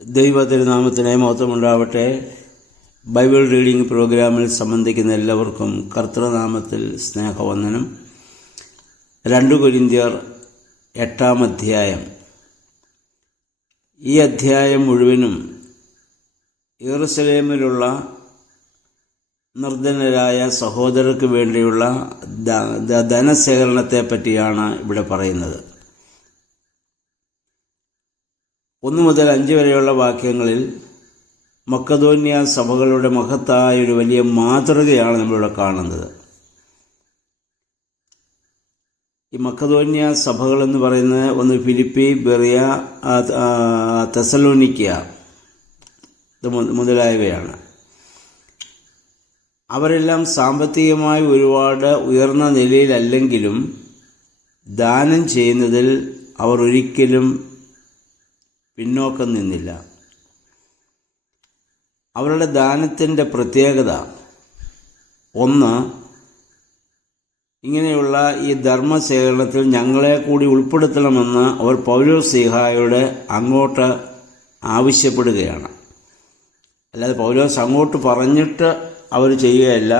ദൈവ തിരുനാമത്തിന് മഹത്വമുണ്ടാവട്ടെ. Bible reading പ്രോഗ്രാമിൽ സംബന്ധിക്കുന്ന എല്ലാവർക്കും കർത്തൃനാമത്തിൽ സ്നേഹവന്ദനം. 2 കൊരിന്ത്യർ 8-ാം അധ്യായം. ഈ അധ്യായം മുഴുവനും യെരുശലേമിലുള്ള നിർധനരായ സഹോദരർക്ക് വേണ്ടിയുള്ള ധനശേഖരണത്തെ പറ്റിയാണ് ഇവിടെ പറയുന്നത്. 1 മുതൽ 5 വരെയുള്ള വാക്യങ്ങളിൽ മക്കദോന്യ സഭകളുടെ മഹത്തായ ഒരു വലിയ മാതൃകയാണ് നമ്മളിവിടെ കാണുന്നത്. ഈ മക്കദോന്യ സഭകളെന്ന് പറയുന്നത് ഒന്ന് ഫിലിപ്പി, ബെറിയ, തെസലോനിക്ക മുതലായവയാണ്. അവരെല്ലാം സാമ്പത്തികമായി ഒരുപാട് ഉയർന്ന നിലയിലല്ലെങ്കിലും ദാനം ചെയ്യുന്നതിൽ അവർ ഒരിക്കലും പിന്നോക്കം നിന്നില്ല. അവരുടെ ദാനത്തിൻ്റെ പ്രത്യേകത ഒന്ന്, ഇങ്ങനെയുള്ള ഈ ധർമ്മശേഖരണത്തിൽ ഞങ്ങളെ കൂടി ഉൾപ്പെടുത്തണമെന്ന് അവർ പൗലോസ്ലീഹായോട് അങ്ങോട്ട് ആവശ്യപ്പെടുകയാണ്. അല്ലാതെ പൗലോസ് അങ്ങോട്ട് പറഞ്ഞിട്ട് അവർ ചെയ്യുകയല്ല.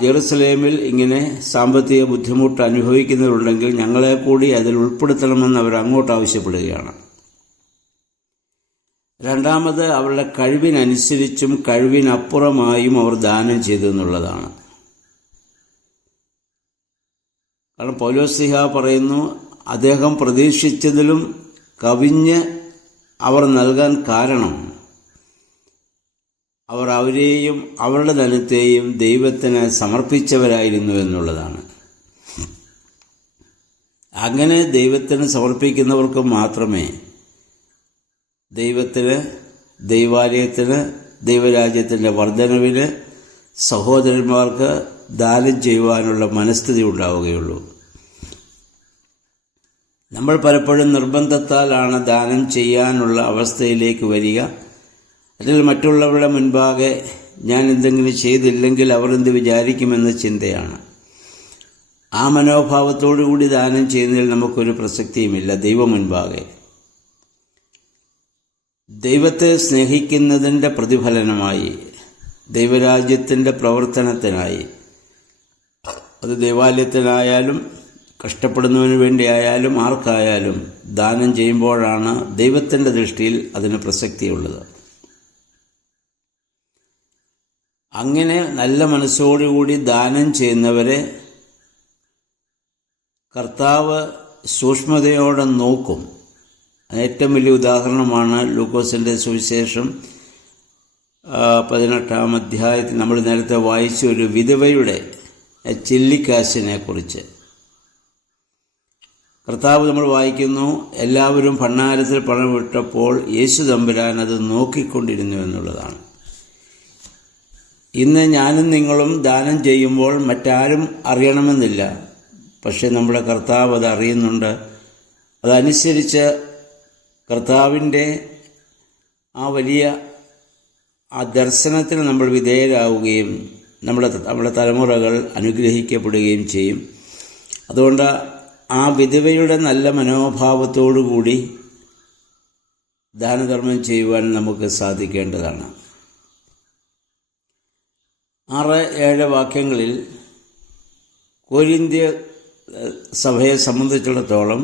ജെറുസലേമിൽ ഇങ്ങനെ സാമ്പത്തിക ബുദ്ധിമുട്ട് അനുഭവിക്കുന്നവരുണ്ടെങ്കിൽ ഞങ്ങളെ കൂടി അതിൽ ഉൾപ്പെടുത്തണമെന്ന് അവർ അങ്ങോട്ട് ആവശ്യപ്പെടുകയാണ്. രണ്ടാമത്, അവരുടെ കഴിവിനനുസരിച്ചും കഴിവിനപ്പുറമായും അവർ ദാനം ചെയ്തു എന്നുള്ളതാണ്. കാരണം പൗലോസ്ലീഹ പറയുന്നു, അദ്ദേഹം പ്രതീക്ഷിച്ചതിലും കവിഞ്ഞ് അവർ നൽകാൻ കാരണം അവർ അവരെയും അവരുടെ ധനത്തെയും ദൈവത്തിന് സമർപ്പിച്ചവരായിരുന്നു എന്നുള്ളതാണ്. അങ്ങനെ ദൈവത്തിന് സമർപ്പിക്കുന്നവർക്ക് മാത്രമേ ദൈവത്തിന്, ദൈവാലയത്തിന്, ദൈവരാജ്യത്തിൻ്റെ വർധനവിന്, സഹോദരന്മാർക്ക് ദാനം ചെയ്യുവാനുള്ള മനസ്ഥിതി ഉണ്ടാവുകയുള്ളൂ. നമ്മൾ പലപ്പോഴും നിർബന്ധത്താലാണ് ദാനം ചെയ്യാനുള്ള അവസ്ഥയിലേക്ക് വരിക. അതിൽ മറ്റുള്ളവരുടെ മുൻപാകെ ഞാൻ എന്തെങ്കിലും ചെയ്തില്ലെങ്കിൽ അവർ എന്ത് വിചാരിക്കുമെന്ന ചിന്തയാണ്. ആ മനോഭാവത്തോടു കൂടി ദാനം ചെയ്യുന്നതിൽ നമുക്കൊരു പ്രസക്തിയുമില്ല. ദൈവം മുൻപാകെ ദൈവത്തെ സ്നേഹിക്കുന്നതിൻ്റെ പ്രതിഫലനമായി, ദൈവരാജ്യത്തിൻ്റെ പ്രവർത്തനത്തിനായി, അത് ദൈവാലയത്തിനായാലും കഷ്ടപ്പെടുന്നതിന് വേണ്ടിയായാലും ആർക്കായാലും ദാനം ചെയ്യുമ്പോഴാണ് ദൈവത്തിൻ്റെ ദൃഷ്ടിയിൽ അതിന് പ്രസക്തിയുള്ളത്. അങ്ങനെ നല്ല മനസ്സോടുകൂടി ദാനം ചെയ്യുന്നവരെ കർത്താവ് സൂക്ഷ്മതയോടെ നോക്കും. ഏറ്റവും വലിയ ഉദാഹരണമാണ് ലൂക്കോസിൻ്റെ സുവിശേഷം 18-ാം അധ്യായത്തിൽ നമ്മൾ നേരത്തെ വായിച്ച ഒരു വിധവയുടെ ചില്ലിക്കാശിനെ കുറിച്ച്. കർത്താവ് നമ്മൾ വായിക്കുന്നു, എല്ലാവരും ഭണ്ഡാരത്തിൽ പണമിട്ടപ്പോൾ യേശു തമ്പുരാൻ അത് നോക്കിക്കൊണ്ടിരുന്നു എന്നുള്ളതാണ്. ഇന്ന് ഞാനും നിങ്ങളും ദാനം ചെയ്യുമ്പോൾ മറ്റാരും അറിയണമെന്നില്ല. പക്ഷേ നമ്മുടെ കർത്താവ് അത് അറിയുന്നുണ്ട്. അതനുസരിച്ച് കർത്താവിൻ്റെ ആ വലിയ ദർശനത്തിന് നമ്മൾ വിധേയരാവുകയും നമ്മുടെ തലമുറകൾ അനുഗ്രഹിക്കപ്പെടുകയും ചെയ്യും. അതുകൊണ്ട് ആ വിധവയുടെ നല്ല മനോഭാവത്തോടുകൂടി ദാനധർമ്മം ചെയ്യുവാൻ നമുക്ക് സാധിക്കേണ്ടതാണ്. 6-7 വാക്യങ്ങളിൽ കൊരിന്ത്യ സഭയെ സംബന്ധിച്ചിടത്തോളം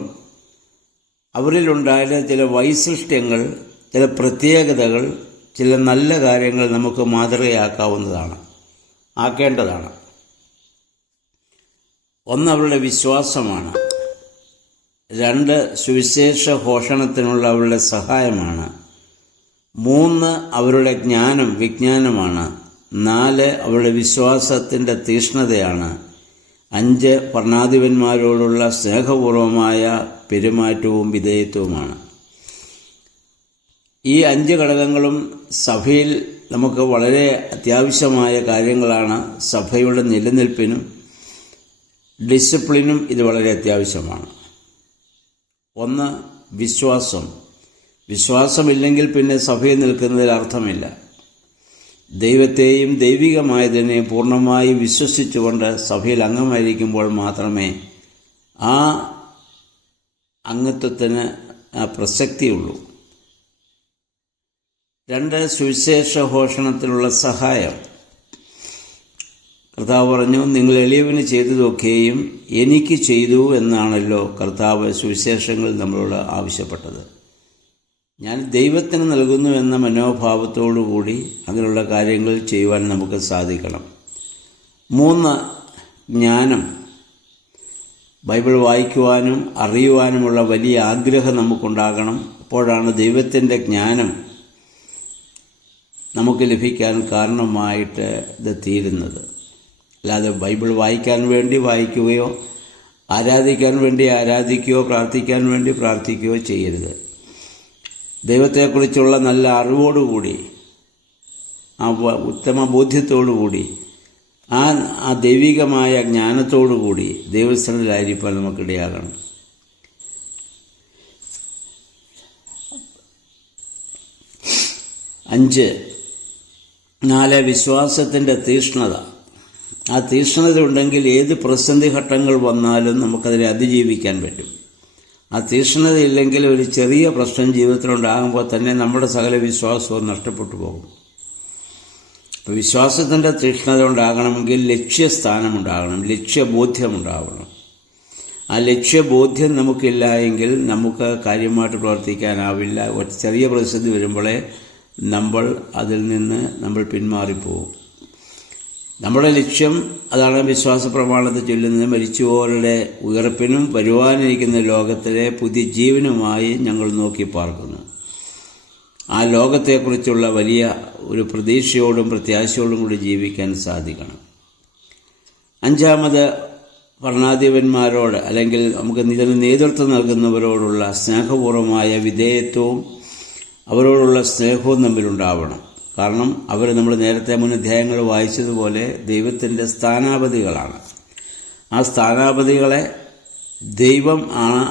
അവരിലുണ്ടായ ചില വൈശിഷ്ട്യങ്ങൾ, ചില പ്രത്യേകതകൾ, ചില നല്ല കാര്യങ്ങൾ നമുക്ക് ആക്കേണ്ടതാണ്. ഒന്ന്, അവരുടെ വിശ്വാസമാണ്. 2, സുവിശേഷ ഘോഷണത്തിനുള്ള അവരുടെ സഹായമാണ്. 3, അവരുടെ വിജ്ഞാനമാണ്. 4, അവരുടെ വിശ്വാസത്തിൻ്റെ തീഷ്ണതയാണ്. 5, ഭരണാധിപന്മാരോടുള്ള സ്നേഹപൂർവമായ പെരുമാറ്റവും വിധേയത്വവുമാണ്. ഈ 5 ഘടകങ്ങളും സഭയിൽ നമുക്ക് വളരെ അത്യാവശ്യമായ കാര്യങ്ങളാണ്. സഭയുടെ നിലനിൽപ്പിനും ഡിസിപ്ലിനും ഇത് വളരെ അത്യാവശ്യമാണ്. 1, വിശ്വാസമില്ലെങ്കിൽ പിന്നെ സഭയിൽ നിൽക്കുന്നതിൽ അർത്ഥമില്ല. ദൈവത്തെയും ദൈവികമായതിനെയും പൂർണ്ണമായി വിശ്വസിച്ചുകൊണ്ട് സഭയിൽ അംഗമായിരിക്കുമ്പോൾ മാത്രമേ ആ അംഗത്വത്തിന് പ്രസക്തിയുള്ളൂ. 2, സുവിശേഷ ഘോഷണത്തിലുള്ള സഹായം. കർത്താവ് പറഞ്ഞു, നിങ്ങൾ എളിയവന് ചെയ്തതൊക്കെയും എനിക്ക് ചെയ്തു എന്നാണല്ലോ കർത്താവ് സുവിശേഷങ്ങളിൽ നമ്മളോട് ആവശ്യപ്പെട്ടത്. ഞാൻ ദൈവത്തിന് നൽകുന്നു എന്ന മനോഭാവത്തോടുകൂടി അങ്ങനെയുള്ള കാര്യങ്ങൾ ചെയ്യുവാൻ നമുക്ക് സാധിക്കണം. 3, ജ്ഞാനം. ബൈബിൾ വായിക്കുവാനും അറിയുവാനുമുള്ള വലിയ ആഗ്രഹം നമുക്കുണ്ടാകണം. അപ്പോഴാണ് ദൈവത്തിൻ്റെ ജ്ഞാനം നമുക്ക് ലഭിക്കാൻ കാരണമായിട്ട് ഇത് തീരുന്നത്. അല്ലാതെ ബൈബിൾ വായിക്കാൻ വേണ്ടി വായിക്കുകയോ ആരാധിക്കാൻ വേണ്ടി ആരാധിക്കുകയോ പ്രാർത്ഥിക്കാൻ വേണ്ടി പ്രാർത്ഥിക്കുകയോ ചെയ്യരുത്. ദൈവത്തെക്കുറിച്ചുള്ള നല്ല അറിവോടുകൂടി, ആ ഉത്തമ ബോധ്യത്തോടുകൂടി, ആ ദൈവികമായ ജ്ഞാനത്തോടുകൂടി ദൈവസ്ഥനിലായിരിക്കാൻ നമുക്കിടയാകണം. 5, 4 വിശ്വാസത്തിൻ്റെ തീക്ഷ്ണത. ആ തീക്ഷ്ണത ഉണ്ടെങ്കിൽ ഏത് പ്രതിസന്ധി ഘട്ടങ്ങൾ വന്നാലും നമുക്കതിനെ അതിജീവിക്കാൻ പറ്റും. ആ തീക്ഷ്ണത ഇല്ലെങ്കിൽ ഒരു ചെറിയ പ്രശ്നം ജീവിതത്തിലുണ്ടാകുമ്പോൾ തന്നെ നമ്മുടെ സകല വിശ്വാസവും നഷ്ടപ്പെട്ടു പോകും. അപ്പോൾ വിശ്വാസത്തിൻ്റെ തീക്ഷ്ണത ഉണ്ടാകണമെങ്കിൽ ലക്ഷ്യസ്ഥാനമുണ്ടാകണം, ലക്ഷ്യബോധ്യമുണ്ടാകണം. ആ ലക്ഷ്യബോധ്യം നമുക്കില്ല എങ്കിൽ നമുക്ക് കാര്യമായിട്ട് പ്രവർത്തിക്കാനാവില്ല. ഒരു ചെറിയ പ്രതിസന്ധി വരുമ്പോഴേ അതിൽ നിന്ന് പിന്മാറിപ്പോകും. നമ്മുടെ ലക്ഷ്യം അതാണ് വിശ്വാസ പ്രമാണത്തിൽ ചൊല്ലുന്നത്, മരിച്ചുപോയവരുടെ ഉയർപ്പിനും വരുവാനിരിക്കുന്ന ലോകത്തിലെ പുതിയ ജീവനുമായി ഞങ്ങൾ നോക്കി പാർക്കുന്നു. ആ ലോകത്തെക്കുറിച്ചുള്ള വലിയ ഒരു പ്രതീക്ഷയോടും പ്രത്യാശയോടും കൂടി ജീവിക്കാൻ സാധിക്കണം. 5, ഭരണാധിപന്മാരോട് അല്ലെങ്കിൽ നമുക്ക് ഇതിന് നേതൃത്വം നൽകുന്നവരോടുള്ള സ്നേഹപൂർവമായ വിധേയത്വവും അവരോടുള്ള സ്നേഹവും തമ്മിലുണ്ടാവണം. കാരണം അവർ നമ്മൾ നേരത്തെ മുൻ അധ്യായങ്ങൾ വായിച്ചതുപോലെ ദൈവത്തിൻ്റെ സ്ഥാനാപതികളാണ്. ആ സ്ഥാനാപതികളെ ദൈവം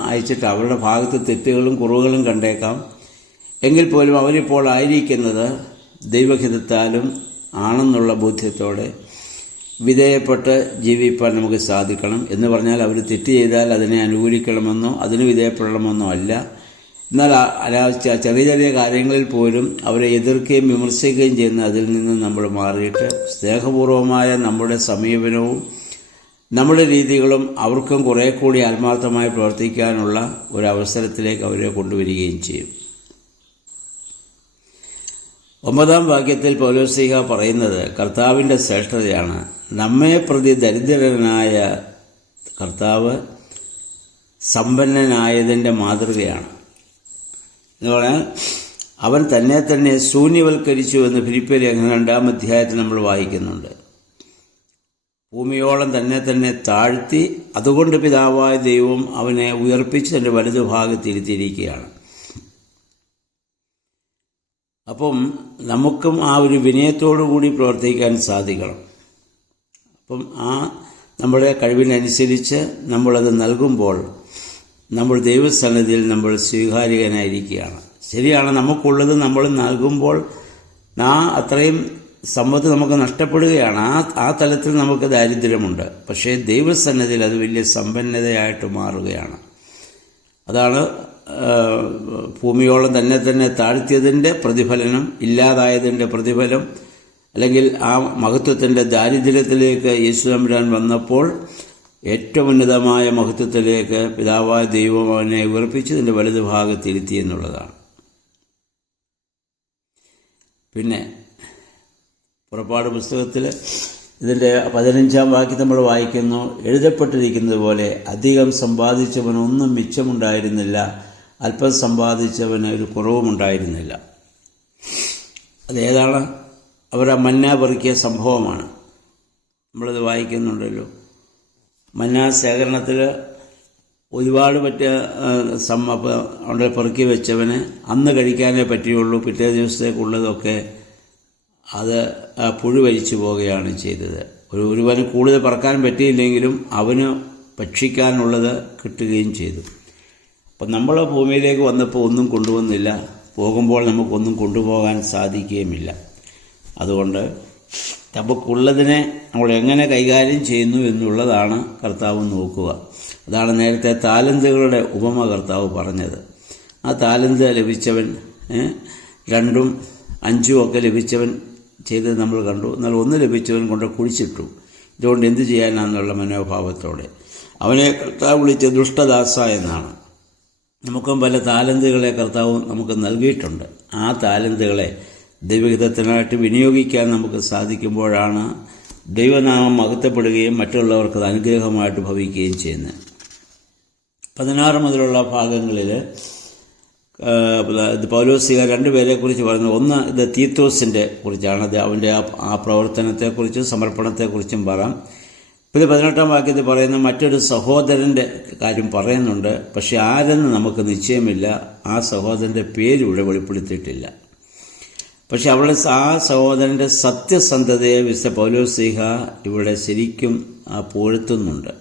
അയച്ചിട്ട് അവരുടെ ഭാഗത്ത് തെറ്റുകളും കുറവുകളും കണ്ടേക്കാം. എങ്കിൽ പോലും അവരിപ്പോൾ ആയിരിക്കുന്നത് ദൈവഹിതത്താലും ആണെന്നുള്ള ബോധ്യത്തോടെ വിധേയപ്പെട്ട് ജീവിപ്പാൻ നമുക്ക് സാധിക്കണം. എന്ന് പറഞ്ഞാൽ അവർ തെറ്റ് ചെയ്താൽ അതിനെ അനുകൂലിക്കണമെന്നോ അതിന് വിധേയപ്പെടണമെന്നോ അല്ല. എന്നാൽ ചെറിയ ചെറിയ കാര്യങ്ങളിൽ പോലും അവരെ എതിർക്കുകയും വിമർശിക്കുകയും ചെയ്യുന്ന അതിൽ നിന്ന് നമ്മൾ മാറിയിട്ട് സ്നേഹപൂർവമായ നമ്മുടെ സമീപനവും നമ്മുടെ രീതികളും അവർക്കും കുറേ കൂടി ആത്മാർത്ഥമായി പ്രവർത്തിക്കാനുള്ള ഒരവസരത്തിലേക്ക് അവരെ കൊണ്ടുവരികയും ചെയ്യും. 9 വാക്യത്തിൽ പൗലോസ്ലീഹ പറയുന്നത് കർത്താവിൻ്റെ ശ്രേഷ്ഠതയാണ്. നമ്മെ പ്രതി ദരിദ്രനായ കർത്താവ് സമ്പന്നനായതിൻ്റെ മാതൃകയാണ്. എന്ന് പറഞ്ഞാൽ അവൻ തന്നെ ശൂന്യവൽക്കരിച്ചു എന്ന് ഫിലിപ്പിയർ 2 അധ്യായത്തിൽ നമ്മൾ വായിക്കുന്നുണ്ട്. ഭൂമിയോളം തന്നെ താഴ്ത്തി, അതുകൊണ്ട് പിതാവായ ദൈവം അവനെ ഉയർപ്പിച്ച് തൻ്റെ വലതുഭാഗത്തിരുത്തിയിരിക്കുകയാണ്. അപ്പം നമുക്കും ആ ഒരു വിനയത്തോടു കൂടി പ്രവർത്തിക്കാൻ സാധിക്കണം. അപ്പം നമ്മുടെ കഴിവിനനുസരിച്ച് നമ്മളത് നൽകുമ്പോൾ നമ്മൾ ദൈവസന്നിധിയിൽ നമ്മൾ സ്വീകാര്യനായിരിക്കുകയാണ്. ശരിയാണ്, നമുക്കുള്ളത് നമ്മൾ നൽകുമ്പോൾ അത്രയും സമ്പത്ത് നമുക്ക് നഷ്ടപ്പെടുകയാണ്. ആ തലത്തിൽ നമുക്ക് ദാരിദ്ര്യമുണ്ട്. പക്ഷേ ദൈവസന്നിധിയിൽ അത് വലിയ സമ്പന്നതയായിട്ട് മാറുകയാണ്. അതാണ് ഭൂമിയോളം തന്നെ താഴ്ത്തിയതിൻ്റെ പ്രതിഫലനം, ഇല്ലാതായതിൻ്റെ പ്രതിഫലം, അല്ലെങ്കിൽ ആ മഹത്വത്തിൻ്റെ ദാരിദ്ര്യത്തിലേക്ക് യേശു തമ്പുരാൻ വന്നപ്പോൾ ഏറ്റവും ഉന്നതമായ മഹത്വത്തിലേക്ക് പിതാവായ ദൈവം അവനെ ഉയർപ്പിച്ച് ഇതിൻ്റെ വലതുഭാഗത്തിരുത്തി എന്നുള്ളതാണ്. പിന്നെ പുറപ്പാട് പുസ്തകത്തിൽ ഇതിൻ്റെ 15 വാക്യം നമ്മൾ വായിക്കുന്നു, എഴുതപ്പെട്ടിരിക്കുന്നത് പോലെ അധികം സമ്പാദിച്ചവനൊന്നും മിച്ചമുണ്ടായിരുന്നില്ല, അല്പം സമ്പാദിച്ചവന് ഒരു കുറവുമുണ്ടായിരുന്നില്ല. അതേതാണ്? അവരെ മന്ന പെറുക്കിയ സംഭവമാണ്. നമ്മളത് വായിക്കുന്നുണ്ടല്ലോ. മന്ന ശേഖരണത്തിൽ ഒരുപാട് അവിടെ പെറുക്കി വെച്ചവന് അന്ന് കഴിക്കാനേ പറ്റുകയുള്ളൂ. പിറ്റേ ദിവസത്തേക്കുള്ളതൊക്കെ അത് പുഴു വലിച്ചു പോവുകയാണ് ചെയ്തത്. ഒരുവന് കൂടുതൽ പറക്കാൻ പറ്റിയില്ലെങ്കിലും അവന് ഭക്ഷിക്കാനുള്ളത് കിട്ടുകയും ചെയ്തു. അപ്പം നമ്മൾ ഭൂമിയിലേക്ക് വന്നപ്പോൾ ഒന്നും കൊണ്ടുവന്നില്ല, പോകുമ്പോൾ നമുക്കൊന്നും കൊണ്ടുപോകാൻ സാധിക്കുകയുമില്ല. അതുകൊണ്ട് നമുക്കുള്ളതിനെ നമ്മൾ എങ്ങനെ കൈകാര്യം ചെയ്യുന്നു എന്നുള്ളതാണ് കർത്താവ് നോക്കുക. അതാണ് നേരത്തെ താലന്തുകളുടെ ഉപമ കർത്താവ് പറഞ്ഞത്. ആ താലന്ത് ലഭിച്ചവൻ 2ഉം 5ഉം ഒക്കെ ലഭിച്ചവൻ ചെയ്തത് നമ്മൾ കണ്ടു. എന്നാൽ 1 ലഭിച്ചവൻ കൊണ്ട് കുഴിച്ചിട്ടു. ഇതുകൊണ്ട് എന്തു ചെയ്യാനാണെന്നുള്ള മനോഭാവത്തോടെ അവനെ കർത്താവ് വിളിച്ച ദുഷ്ടദാസ എന്നാണ്. നമുക്കും പല താലന്തുകളെ കർത്താവ് നമുക്ക് നൽകിയിട്ടുണ്ട്. ആ താലന്തുകളെ ദൈവഹിതത്തിനായിട്ട് വിനിയോഗിക്കാൻ നമുക്ക് സാധിക്കുമ്പോഴാണ് ദൈവനാമം മഹത്വപ്പെടുകയും മറ്റുള്ളവർക്ക് അത് അനുഗ്രഹമായിട്ട് ഭവിക്കുകയും ചെയ്യുന്നത്. 16 മുതലുള്ള ഭാഗങ്ങളിൽ പൗലോസ്ലീഹ 2 പേരെക്കുറിച്ച് പറയുന്നത്. ഒന്ന് ഇത് തീത്തോസിൻ്റെ കുറിച്ചാണ്. അത് അവൻ്റെ ആ പ്രവർത്തനത്തെക്കുറിച്ചും സമർപ്പണത്തെക്കുറിച്ചും പറയാം. പിന്നെ 18-ാം വാക്യത്തിൽ പറയുന്ന മറ്റൊരു സഹോദരൻ്റെ കാര്യം പറയുന്നുണ്ട്. പക്ഷെ ആരെന്ന് നമുക്ക് നിശ്ചയമില്ല. ആ സഹോദരൻ്റെ പേര് ഇവിടെ വെളിപ്പെടുത്തിയിട്ടില്ല. പക്ഷെ അവിടെ ആ സഹോദരൻ്റെ സത്യസന്ധതയെ വിശുദ്ധ പൗലോസ്ലീഹ ഇവിടെ ശരിക്കും പുകഴ്ത്തുന്നുണ്ട്.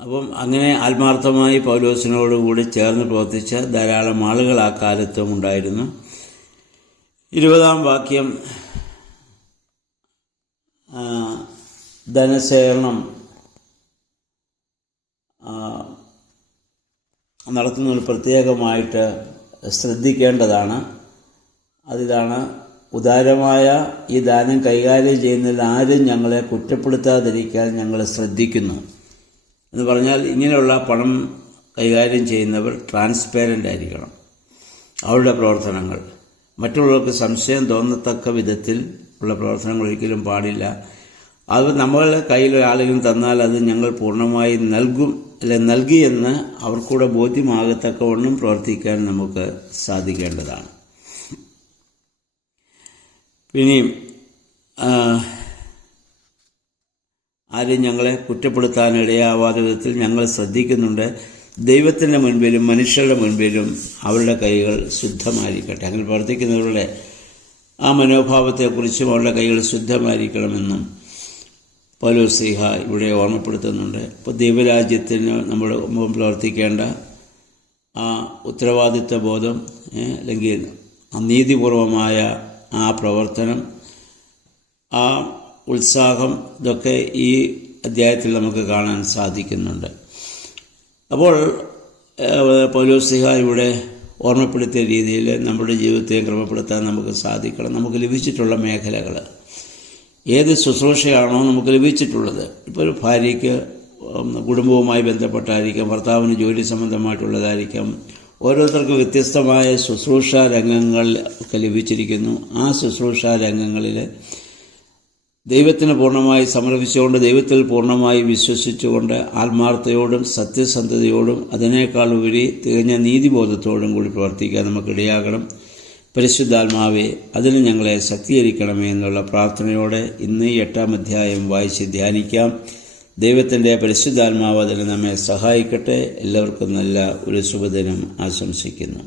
അപ്പം അങ്ങനെ ആത്മാർത്ഥമായി പൗലോസിനോടുകൂടി ചേർന്ന് പ്രവർത്തിച്ച ധാരാളം ആളുകൾ ആ കാലത്തും ഉണ്ടായിരുന്നു. 20-ാം വാക്യം ധനശേഖരണം നടത്തുന്നതിൽ പ്രത്യേകമായിട്ട് ശ്രദ്ധിക്കേണ്ടതാണ്. അതിതാണ്, ഉദാരമായ ഈ ദാനം കൈകാര്യം ചെയ്യുന്നതിൽ ആരും ഞങ്ങളെ കുറ്റപ്പെടുത്താതിരിക്കാൻ ഞങ്ങൾ ശ്രദ്ധിക്കുന്നു എന്ന് പറഞ്ഞാൽ, ഇങ്ങനെയുള്ള പണം കൈകാര്യം ചെയ്യുന്നവർ ട്രാൻസ്പെറൻ്റ് ആയിരിക്കണം. അവരുടെ പ്രവർത്തനങ്ങൾ മറ്റുള്ളവർക്ക് സംശയം തോന്നത്തക്ക വിധത്തിൽ ഉള്ള പ്രവർത്തനങ്ങൾ ഒരിക്കലും പാടില്ല. അത് നമ്മളുടെ കയ്യിൽ ആരെങ്കിലും തന്നാൽ അത് ഞങ്ങൾ പൂർണ്ണമായി നൽകിയെന്ന് അവർക്കൂടെ ബോധ്യമാകത്തക്കവണ്ണം പ്രവർത്തിക്കാൻ നമുക്ക് സാധിക്കേണ്ടതാണ്. പിന്നെയും ആരും ഞങ്ങളെ കുറ്റപ്പെടുത്താനിടയാവാത്ത വിധത്തിൽ ഞങ്ങൾ ശ്രദ്ധിക്കുന്നുണ്ട്. ദൈവത്തിൻ്റെ മുൻപിലും മനുഷ്യരുടെ മുൻപിലും അവരുടെ കൈകൾ ശുദ്ധമായിരിക്കട്ടെ. അങ്ങനെ പ്രവർത്തിക്കുന്നവരുടെ ആ മനോഭാവത്തെക്കുറിച്ചും അവരുടെ കൈകൾ ശുദ്ധമായിരിക്കണമെന്നും പൗലോസ്ലീഹ ഇവിടെ ഓർമ്മപ്പെടുത്തുന്നുണ്ട്. ഇപ്പോൾ ദൈവരാജ്യത്തിന് നമ്മൾ പ്രവർത്തിക്കേണ്ട ആ ഉത്തരവാദിത്വ ബോധം, അല്ലെങ്കിൽ നീതിപൂർവമായ ആ പ്രവർത്തനം, ആ ഉത്സാഹം, ഇതൊക്കെ ഈ അധ്യായത്തിൽ നമുക്ക് കാണാൻ സാധിക്കുന്നുണ്ട്. അപ്പോൾ പൗലോസ്ലീഹ ഇവിടെ ഓർമ്മപ്പെടുത്തിയ രീതിയിൽ നമ്മുടെ ജീവിതത്തെ ക്രമപ്പെടുത്താൻ നമുക്ക് സാധിക്കണം. നമുക്ക് ലഭിച്ചിട്ടുള്ള മേഖലകൾ, ഏത് ശുശ്രൂഷയാണോ നമുക്ക് ലഭിച്ചിട്ടുള്ളത്. ഇപ്പോൾ ഒരു ഭാര്യയ്ക്ക് കുടുംബവുമായി ബന്ധപ്പെട്ടായിരിക്കാം, ഭർത്താവിന് ജോലി സംബന്ധമായിട്ടുള്ളതായിരിക്കാം. ഓരോരുത്തർക്കും വ്യത്യസ്തമായ ശുശ്രൂഷാ രംഗങ്ങൾ ഒക്കെ ലഭിച്ചിരിക്കുന്നു. ആ ശുശ്രൂഷാ രംഗങ്ങളിൽ ദൈവത്തിന് പൂർണ്ണമായി സമർപ്പിച്ചുകൊണ്ട്, ദൈവത്തിൽ പൂർണ്ണമായി വിശ്വസിച്ചുകൊണ്ട്, ആത്മാർത്ഥതയോടും സത്യസന്ധതയോടും അതിനേക്കാൾ ഉപരി തികഞ്ഞ നീതിബോധത്തോടും കൂടി പ്രവർത്തിക്കാൻ നമുക്കിടയാകണം. പരിശുദ്ധാത്മാവെ, അതിന് ഞങ്ങളെ ശക്തീകരിക്കണമേ എന്നുള്ള പ്രാർത്ഥനയോടെ ഇന്ന് ഈ 8-ാം അധ്യായം വായിച്ച് ധ്യാനിക്കാം. ദൈവത്തിൻ്റെ പരിശുദ്ധാത്മാവ് അതിന് നമ്മെ സഹായിക്കട്ടെ. എല്ലാവർക്കും നല്ല ഒരു ശുഭദിനം ആശംസിക്കുന്നു.